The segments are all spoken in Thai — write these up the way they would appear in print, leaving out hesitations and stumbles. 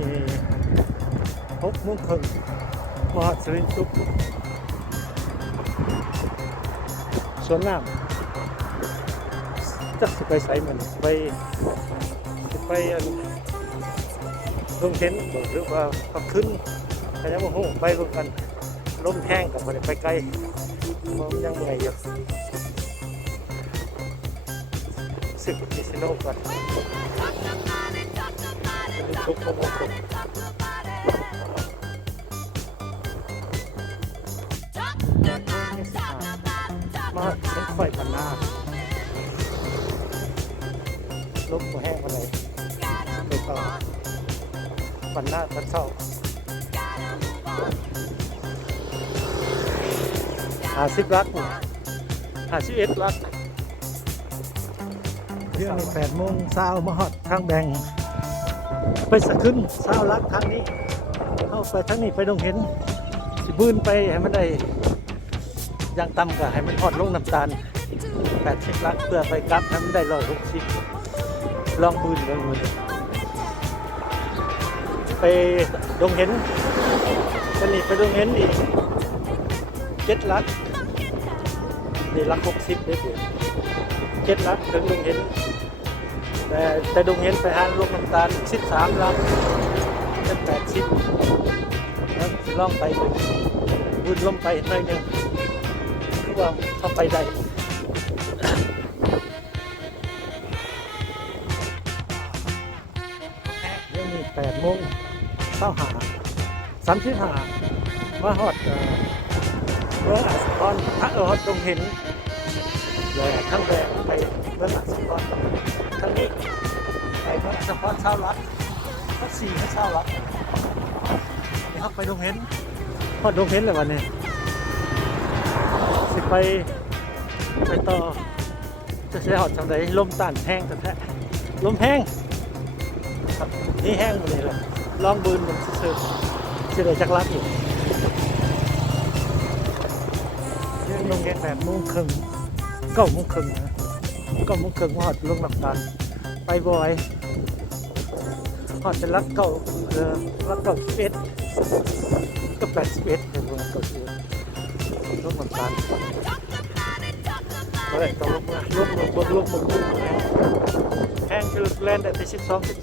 6:30มหาสิริสุขสวนน้ำจักสิไปใส่มันไปลงเห็นหรือว่าขับขึ้นแต่ยังบ่ฮู้ไปรวมกันลมแห้งกับบ่ได้ไปไกลมันยังเมื่อยอยู่สึกดิสโนก่อนทุกคนมาเส้นไฟพันหน้าลมแห้งมาเลยไปต่อปันหน้าปันเศร้า50 ลัก51 ลักเที่ยงใน8:20มาฮอดทางแบ่งไปสะขึ้น20 ลักทางนี้เข้าไปทางนี้ไปดงเห็นสิบืนไปให้มันได้อย่างต่ำก็ให้มันฮอดลงน้ำตาล80 ลักเพื่อไปกลับให้มันได้160ลองบืนลองมือไปดงเห็นวันนี้ไปดงเห็นอีก7 ลักนี่ลัก60ได้ถึง7 ลักถึงดงเห็นแต่ดงเห็นไปหาลงน้ำตาล13 ลักเป็น80แล้วลองไปบืนลงไปหน่อยนึงคือว่าเข้าไปได้เรื่องนี้8:35มาฮอดเมื่ออัศพรพระฮอดดงเห็นเลยทั้งแบกไปเมื่ออัศพรทั้งนี้ไปเมื่ออัศพร20 ลักก็4ให้20 ลักนี่เขาไปดงเห็นฮอดดงเห็นเลยวันนี้สิไปต่อจะใช้หอดจังไดลมต้านแห้งแท้ลมแห้งนี่แห้งหมดเลยล่ะลองบืนมันซื่อๆจะได้จักลักอีกเรื่องลงเย็น8:30 9:30นะ9:30หอดลงน้ำตาลไปบ่อยหอดเป็นลักลัก91ก็81เป็นพวกนั้นก็คือลงน้ำตาลเฮ้ยต้องลงแห้งคือแลนได้ไป12 13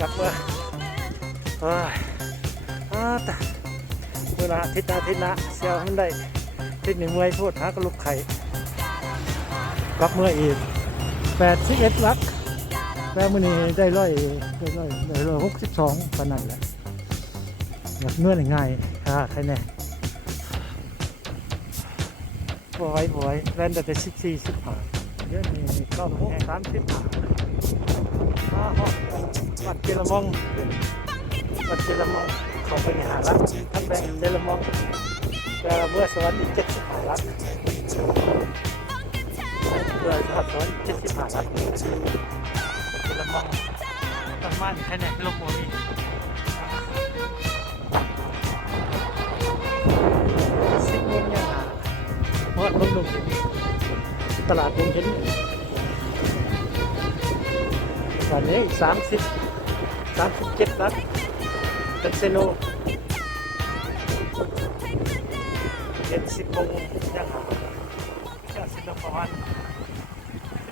กลับมาแต่เวลาอาทิตย์นะเสียวมันได้ทิศหนึ่งเมื่อยโทษหากระลุกไข่กลับเมื่ออีก81 ลักแล้วมื้อนี้ได้162ปานนั้นแหละอยากเมื่อง่ายใครแน่บ่อยแล่นได้14 15เดี๋ยวนี้9:35วัดเจรมองเขาไปหาลักทั้งแบงเจรมองแต่เมื่อสวรรค์อีก75 ลักเมื่อสวรรค์75 ลักเจรมองประมาณแค่ไหนลงโมนี่10 โมงยังหอดลงตลาดลงเห็นวันนี้37 ลักเป็นเซโนเห็น10 โมงยัง10 โมงประมาณ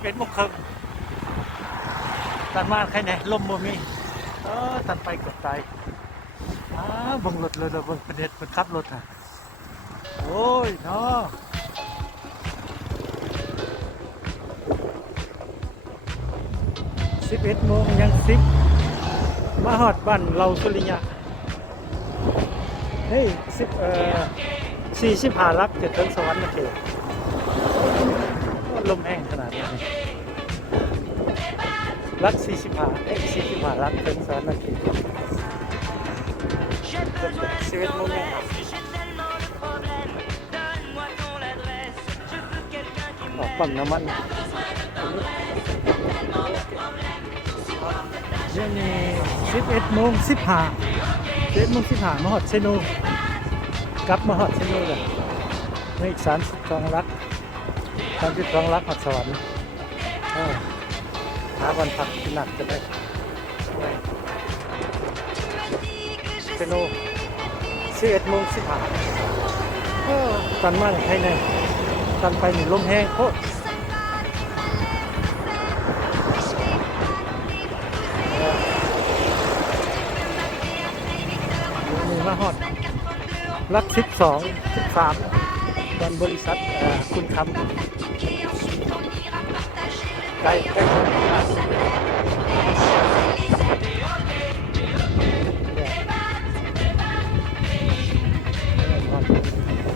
11 โมงครึ่งตัดมาใครเนี่ยลมบ่มีตัดไปเกือบตายบังรถเลยบังประเด็นมันขับรถโอ้ยเนาะ11 โมงยัง10มาฮอดบ้านเราสุริยะเฮ้ย45 ลักจะถึงสวรรค์นะเขตลมแห้งขนาดนี้ลัก45 ลักถึงสวรรค์นะเขต11 โมงยังออกปั๊มน้ำมันเรื่องนี้11:15มาฮอดเซโนกลับมาฮอดเซโนเลยไม่อีก32 ลักฮอดสวรรค์ห าวันพักที่หนักจะได้เปโน11:15ตันมาให้แน่ตันไปนี่ลมแห้งโคตรนี่มาฮอดรัก13วันบริษัทคุณคำใกล้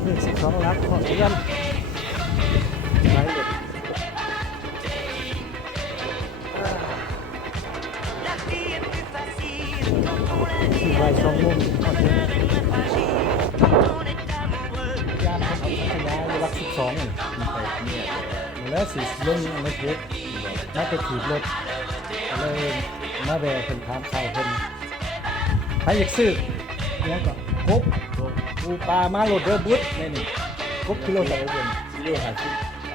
นี่12ลักหอดเงินไหลเลยบ่าย2 โมงหอดเงินยามเขาเอาขยายรัก12นี่ไปเนี่ยแล้วสิลงในเพจน่าจะถีบรถเลยมาแวะเพิ่นถามข่าวเพิ่นใครอยากซื้อเนี่ยก็กบปูปลามาโหลดเด้อบุ๊ดนี่กบกิโลเท่าไหร่เพิ่นกิโล50ไป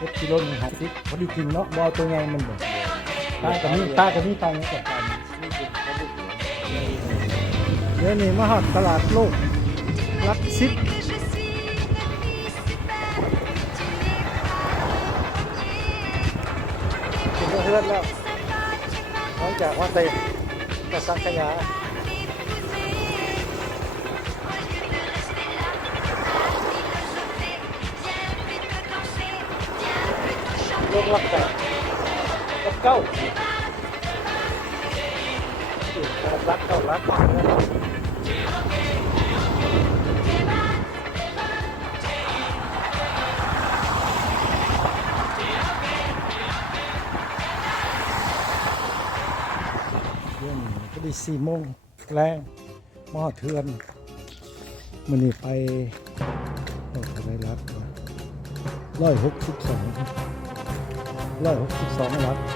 กบกิโลนึง50พอดีกินเนาะบ่ตัวใหญ่มันบ่ตาก็มีตังค์กับกันเดี๋ยวนี้มาฮอดตลาดโลกรัก10เฮือนแล้วหลังจากว่าไปกระสังขยาลงรักแต่กับเก้ารักเก้ารักก็ดี4 โมงแรงมอเทือนมันนี่ไปอะไรรัก162รัก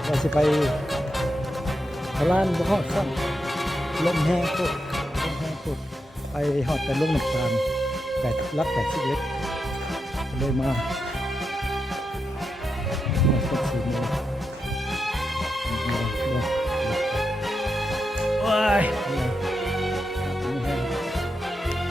เราจะไปพลานบ่ฮอดซ้ำลมแห้งโคตรไปฮอดแต่ลงน้ำตาล8 รัก 81เลยมา